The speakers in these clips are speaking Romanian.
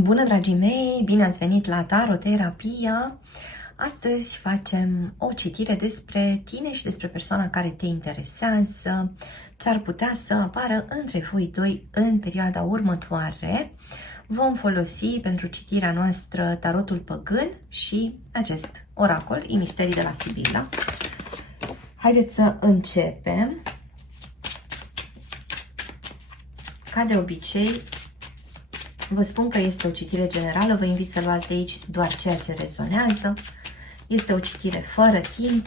Bună, dragii mei! Bine ați venit la Taroterapia! Astăzi facem o citire despre tine și despre persoana care te interesează, ce ar putea să apară între voi doi în perioada următoare. Vom folosi pentru citirea noastră tarotul păgân și acest oracol, Misterii de la Sibila. Haideți să începem. Ca de obicei, vă spun că este o citire generală, vă invit să luați de aici doar ceea ce rezonează. Este o citire fără timp.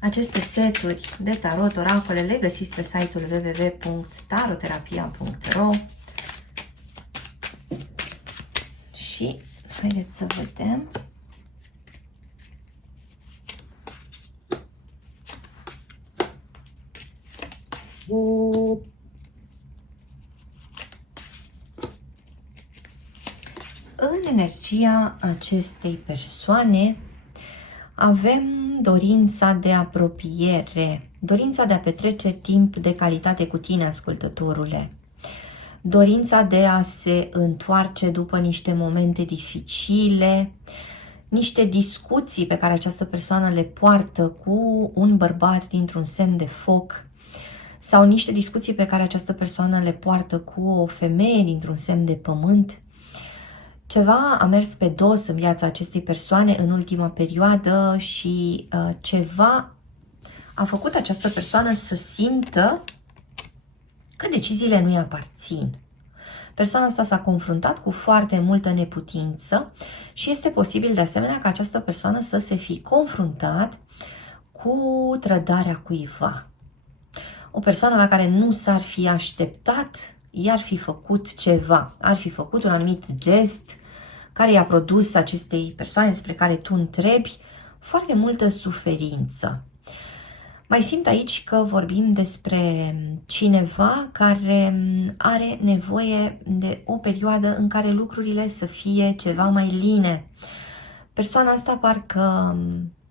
Aceste seturi de tarot, oracole, le găsiți pe site-ul www.taroterapia.ro și haideți să vedem. În energia acestei persoane avem dorința de apropiere, dorința de a petrece timp de calitate cu tine, ascultătorule, dorința de a se întoarce după niște momente dificile, niște discuții pe care această persoană le poartă cu un bărbat dintr-un semn de foc sau niște discuții pe care această persoană le poartă cu o femeie dintr-un semn de pământ. Ceva a mers pe dos în viața acestei persoane în ultima perioadă și ceva a făcut această persoană să simtă că deciziile nu-i aparțin. Persoana asta s-a confruntat cu foarte multă neputință și este posibil de asemenea ca această persoană să se fi confruntat cu trădarea cuiva. O persoană la care nu s-ar fi așteptat, i-ar fi făcut ceva, ar fi făcut un anumit gest care i-a produs acestei persoane despre care tu întrebi foarte multă suferință. Mai simt aici că vorbim despre cineva care are nevoie de o perioadă în care lucrurile să fie ceva mai line. Persoana asta parcă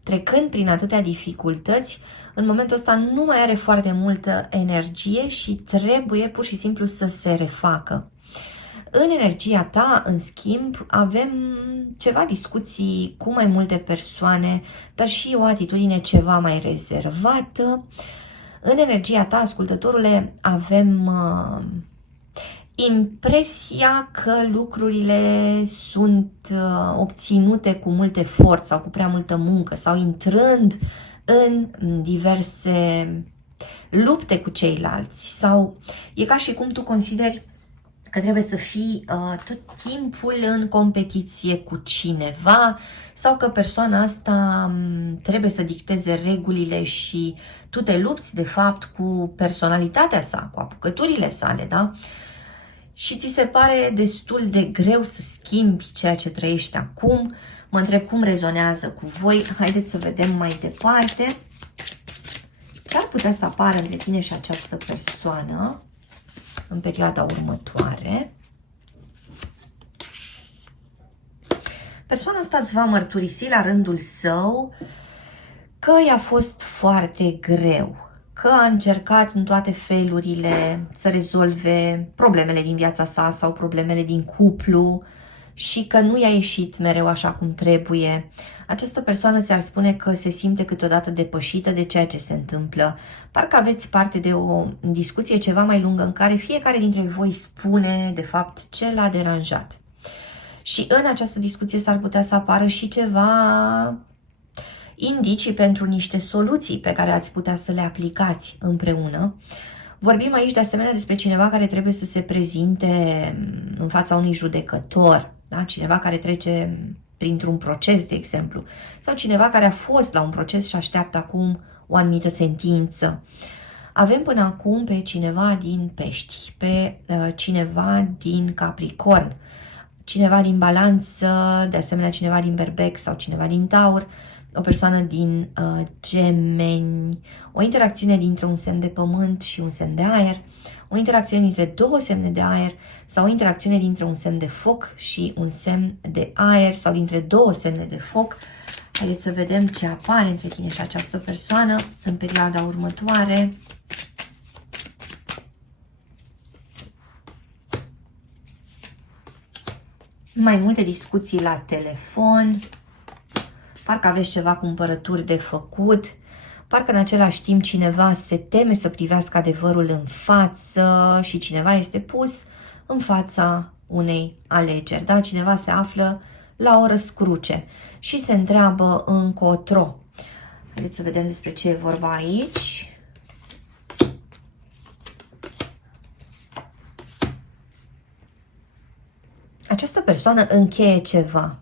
trecând prin atâtea dificultăți, în momentul ăsta nu mai are foarte multă energie și trebuie pur și simplu să se refacă. În energia ta, în schimb, avem ceva discuții cu mai multe persoane, dar și o atitudine ceva mai rezervată. În energia ta, ascultătorule, avem impresia că lucrurile sunt obținute cu mult efort sau cu prea multă muncă sau intrând în diverse lupte cu ceilalți sau e ca și cum tu consideri că trebuie să fii tot timpul în competiție cu cineva sau că persoana asta trebuie să dicteze regulile și tu te lupți de fapt cu personalitatea sa, cu apucăturile sale, da? Și ți se pare destul de greu să schimbi ceea ce trăiești acum. Mă întreb cum rezonează cu voi. Haideți să vedem mai departe ce ar putea să apară între tine și această persoană în perioada următoare. Persoana asta îți va mărturisi la rândul său că i-a fost foarte greu, că a încercat în toate felurile să rezolve problemele din viața sa sau problemele din cuplu și că nu i-a ieșit mereu așa cum trebuie. Această persoană ți-ar spune că se simte câteodată depășită de ceea ce se întâmplă. Parcă aveți parte de o discuție ceva mai lungă în care fiecare dintre voi spune de fapt ce l-a deranjat. Și în această discuție s-ar putea să apară și ceva indicii pentru niște soluții pe care ați putea să le aplicați împreună. Vorbim aici de asemenea despre cineva care trebuie să se prezinte în fața unui judecător, da? Cineva care trece printr-un proces, de exemplu, sau cineva care a fost la un proces și așteaptă acum o anumită sentință. Avem până acum pe cineva din Pești, pe cineva din Capricorn, cineva din Balanță, de asemenea cineva din Berbec sau cineva din Taur, o persoană din Gemeni, o interacțiune dintre un semn de pământ și un semn de aer, o interacțiune dintre două semne de aer sau o interacțiune dintre un semn de foc și un semn de aer sau dintre două semne de foc. Haideți să vedem ce apare între tine și această persoană în perioada următoare. mai multe discuții la telefon, parcă aveți ceva cumpărături de făcut, parcă în același timp cineva se teme să privească adevărul în față și cineva este pus în fața unei alegeri. Da? Cineva se află la o răscruce și se întreabă încotro. Haideți să vedem despre ce e vorba aici. Această persoană încheie ceva.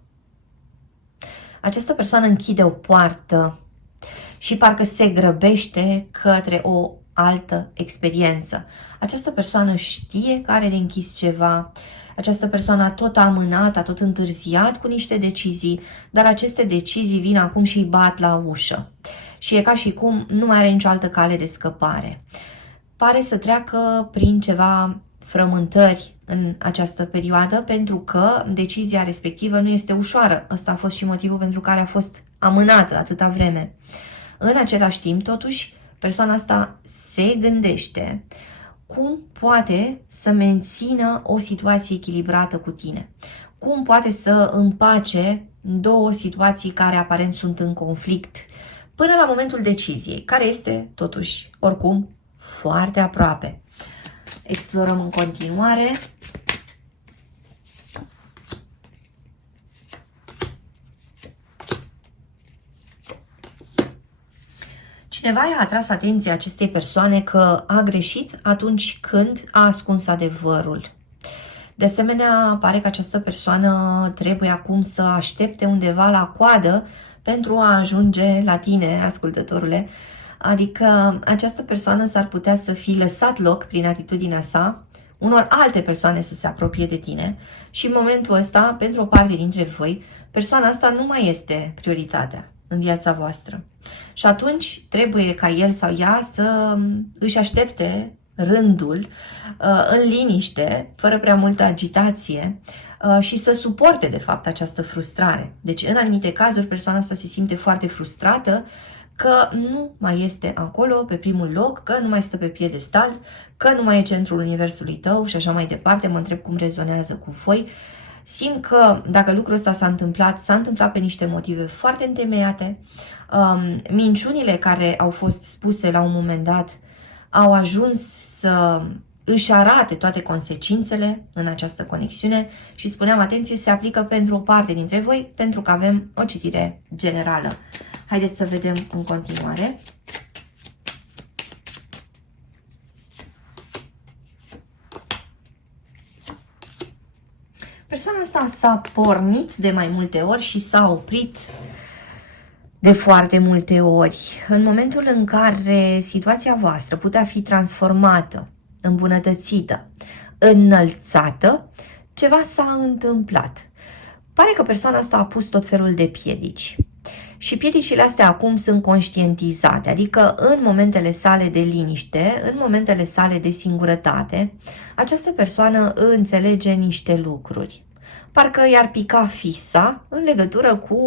Această persoană închide o poartă și parcă se grăbește către o altă experiență. Această persoană știe că are de închis ceva. Această persoană a tot amânat, a tot întârziat cu niște decizii, dar aceste decizii vin acum și îi bat la ușă. Și e ca și cum nu mai are nicio altă cale de scăpare. Pare să treacă prin ceva frământări în această perioadă, pentru că decizia respectivă nu este ușoară. Ăsta a fost și motivul pentru care a fost amânată atâta vreme. În același timp, totuși, persoana asta se gândește cum poate să mențină o situație echilibrată cu tine. Cum poate să împace două situații care aparent sunt în conflict până la momentul deciziei, care este totuși, oricum, foarte aproape. Explorăm în continuare. Cineva i-a atras atenția acestei persoane că a greșit atunci când a ascuns adevărul. De asemenea, pare că această persoană trebuie acum să aștepte undeva la coadă pentru a ajunge la tine, ascultătorule. Adică această persoană s-ar putea să fi lăsat loc prin atitudinea sa unor alte persoane să se apropie de tine și în momentul ăsta, pentru o parte dintre voi, persoana asta nu mai este prioritatea în viața voastră. Și atunci trebuie ca el sau ea să își aștepte rândul în liniște, fără prea multă agitație și să suporte de fapt această frustrare. Deci în anumite cazuri persoana asta se simte foarte frustrată că nu mai este acolo pe primul loc, că nu mai stă pe piedestal, că nu mai e centrul universului tău și așa mai departe. Mă întreb cum rezonează cu voi. Simt că dacă lucrul ăsta s-a întâmplat pe niște motive foarte întemeiate. Minciunile care au fost spuse la un moment dat au ajuns să își arate toate consecințele în această conexiune și spuneam, atenție, se aplică pentru o parte dintre voi, pentru că avem o citire generală. Haideți să vedem în continuare. Persoana asta s-a pornit de mai multe ori și s-a oprit de foarte multe ori. În momentul în care situația voastră putea fi transformată, îmbunătățită, înălțată, ceva s-a întâmplat. Pare că persoana asta a pus tot felul de piedici. Și piedicile astea acum sunt conștientizate, adică în momentele sale de liniște, în momentele sale de singurătate, această persoană înțelege niște lucruri. Parcă i-ar pica fisa în legătură cu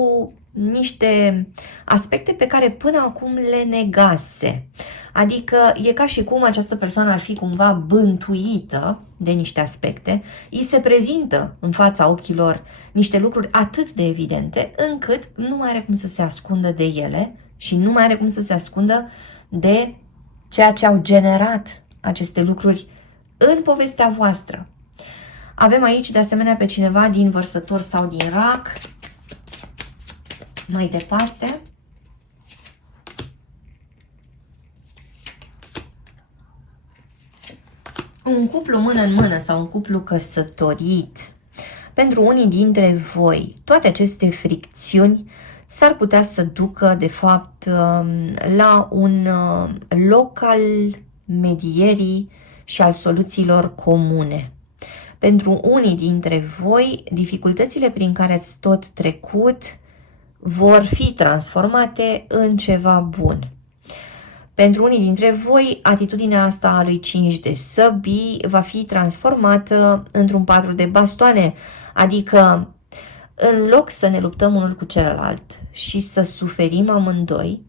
niște aspecte pe care până acum le negase. Adică e ca și cum această persoană ar fi cumva bântuită de niște aspecte, îi se prezintă în fața ochilor niște lucruri atât de evidente încât nu mai are cum să se ascundă de ele și nu mai are cum să se ascundă de ceea ce au generat aceste lucruri în povestea voastră. Avem aici de asemenea pe cineva din Vărsător sau din Rac. Mai departe. Un cuplu mână în mână sau un cuplu căsătorit. Pentru unii dintre voi, toate aceste fricțiuni s-ar putea să ducă, de fapt, la un loc al medierii și al soluțiilor comune. Pentru unii dintre voi, dificultățile prin care ați tot trecut vor fi transformate în ceva bun. Pentru unii dintre voi, atitudinea asta a lui 5 de săbii va fi transformată într-un 4 de bastoane, adică în loc să ne luptăm unul cu celălalt și să suferim amândoi,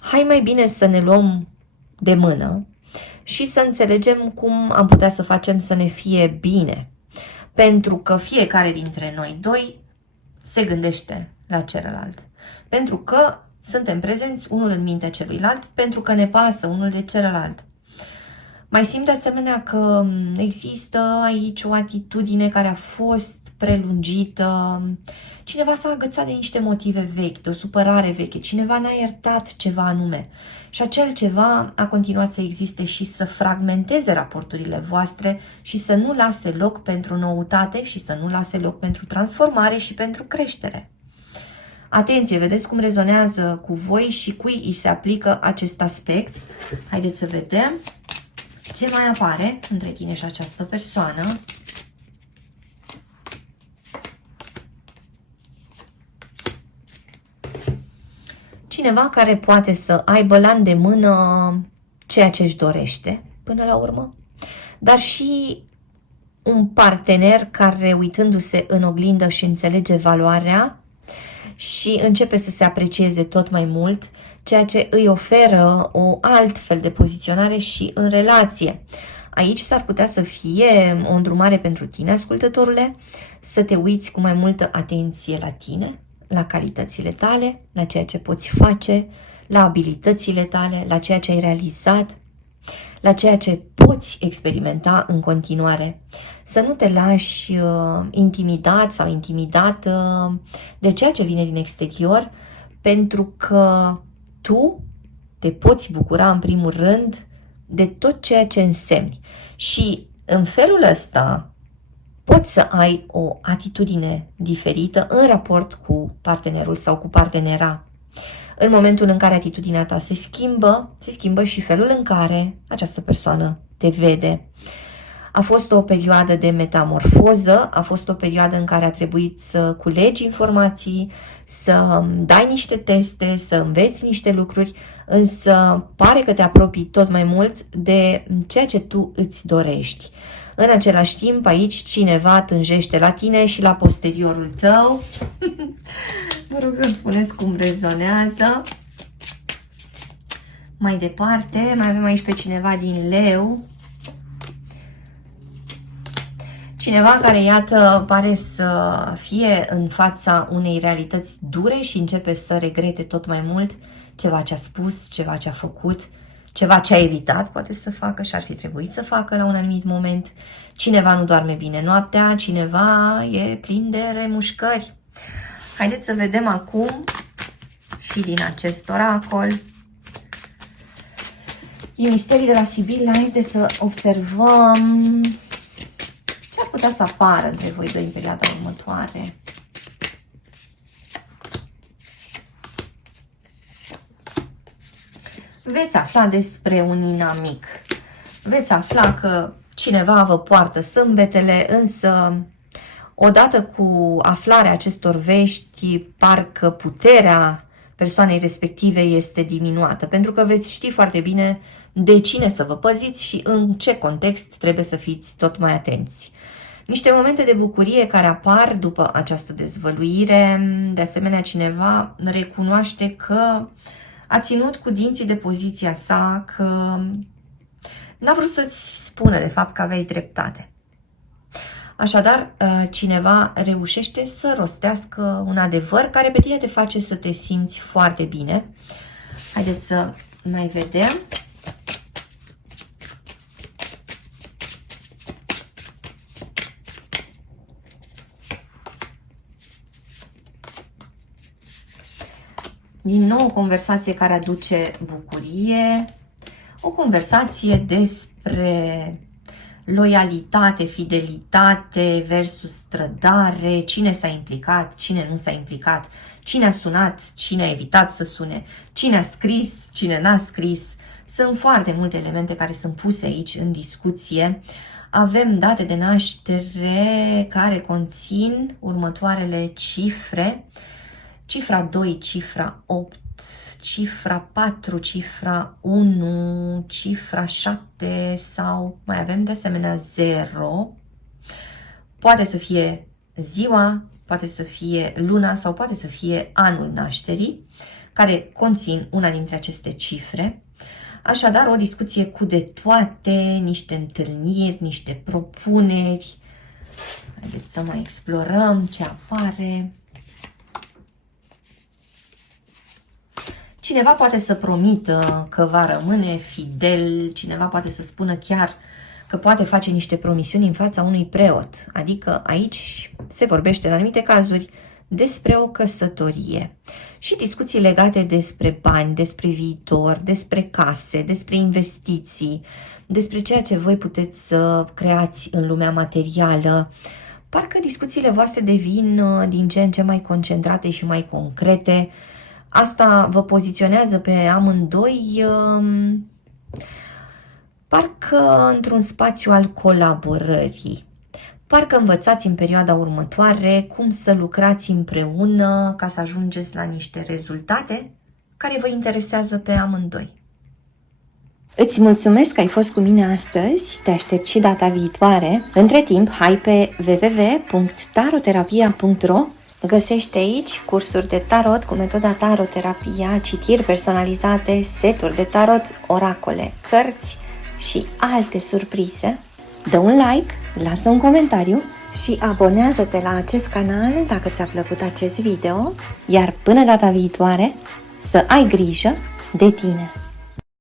hai mai bine să ne luăm de mână și să înțelegem cum am putea să facem să ne fie bine. Pentru că fiecare dintre noi doi se gândește la celălalt. Pentru că suntem prezenți unul în mintea celuilalt, pentru că ne pasă unul de celălalt. Mai simt de asemenea că există aici o atitudine care a fost prelungită. Cineva s-a agățat de niște motive vechi, de o supărare veche. Cineva n-a iertat ceva anume. Și acel ceva a continuat să existe și să fragmenteze raporturile voastre și să nu lase loc pentru noutate și să nu lase loc pentru transformare și pentru creștere. Atenție, vedeți cum rezonează cu voi și cui îi se aplică acest aspect. Haideți să vedem ce mai apare între tine și această persoană. Cineva care poate să aibă la îndemână ceea ce își dorește până la urmă, dar și un partener care, uitându-se în oglindă și înțelege valoarea și începe să se aprecieze tot mai mult, ceea ce îi oferă o altfel de poziționare și în relație. Aici s-ar putea să fie o îndrumare pentru tine, ascultătorule, să te uiți cu mai multă atenție la tine, la calitățile tale, la ceea ce poți face, la abilitățile tale, la ceea ce ai realizat, la ceea ce poți experimenta în continuare. Să nu te lași intimidat sau intimidată de ceea ce vine din exterior, pentru că tu te poți bucura în primul rând de tot ceea ce însemni. Și în felul ăsta poți să ai o atitudine diferită în raport cu partenerul sau cu partenera. În momentul în care atitudinea ta se schimbă și felul în care această persoană te vede. A fost o perioadă de metamorfoză, a fost o perioadă în care a trebuit să culegi informații, să dai niște teste, să înveți niște lucruri, însă pare că te apropii tot mai mult de ceea ce tu îți dorești. În același timp, aici cineva tânjește la tine și la posteriorul tău. Vă rog să-mi spuneți cum rezonează. Mai departe, mai avem aici pe cineva din Leu. Cineva care, iată, pare să fie în fața unei realități dure și începe să regrete tot mai mult ceva ce a spus, ceva ce a făcut, ceva ce a evitat poate să facă și ar fi trebuit să facă la un anumit moment. Cineva nu doarme bine noaptea, cineva e plin de remușcări. Haideți să vedem acum și din acest oracol. E misterii de la Sibyl, haideți să observăm ce ar putea să apară între voi doi în perioada următoare. Veți afla despre un inamic. Veți afla că cineva vă poartă sâmbetele, însă odată cu aflarea acestor vești, parcă puterea persoanei respective este diminuată, pentru că veți ști foarte bine de cine să vă păziți și în ce context trebuie să fiți tot mai atenți. Niște momente de bucurie care apar după această dezvăluire. De asemenea, cineva recunoaște că a ținut cu dinții de poziția sa, că n-a vrut să-ți spună de fapt că aveai dreptate. Așadar, cineva reușește să rostească un adevăr care pe tine te face să te simți foarte bine. Haideți să mai vedem. Din nou o conversație care aduce bucurie, o conversație despre loialitate, fidelitate versus trădare, cine s-a implicat, cine nu s-a implicat, cine a sunat, cine a evitat să sune, cine a scris, cine n-a scris. Sunt foarte multe elemente care sunt puse aici în discuție. Avem date de naștere care conțin următoarele cifre. Cifra 2, cifra 8, cifra 4, cifra 1, cifra 7 sau mai avem de asemenea 0. Poate să fie ziua, poate să fie luna sau poate să fie anul nașterii, care conțin una dintre aceste cifre. Așadar, o discuție cu de toate, niște întâlniri, niște propuneri. Haideți să mai explorăm ce apare. Cineva poate să promită că va rămâne fidel, cineva poate să spună chiar că poate face niște promisiuni în fața unui preot. Adică aici se vorbește în anumite cazuri despre o căsătorie și discuții legate despre bani, despre viitor, despre case, despre investiții, despre ceea ce voi puteți să creați în lumea materială. Parcă discuțiile voastre devin din ce în ce mai concentrate și mai concrete. Asta vă poziționează pe amândoi parcă într-un spațiu al colaborării. Parcă învățați în perioada următoare cum să lucrați împreună ca să ajungeți la niște rezultate care vă interesează pe amândoi. Îți mulțumesc că ai fost cu mine astăzi, te aștept și data viitoare. Între timp, hai pe www.taroterapia.ro. Găsește aici cursuri de tarot cu metoda taroterapia, citiri personalizate, seturi de tarot, oracole, cărți și alte surprize. Dă un like, lasă un comentariu și abonează-te la acest canal dacă ți-a plăcut acest video, iar până data viitoare să ai grijă de tine!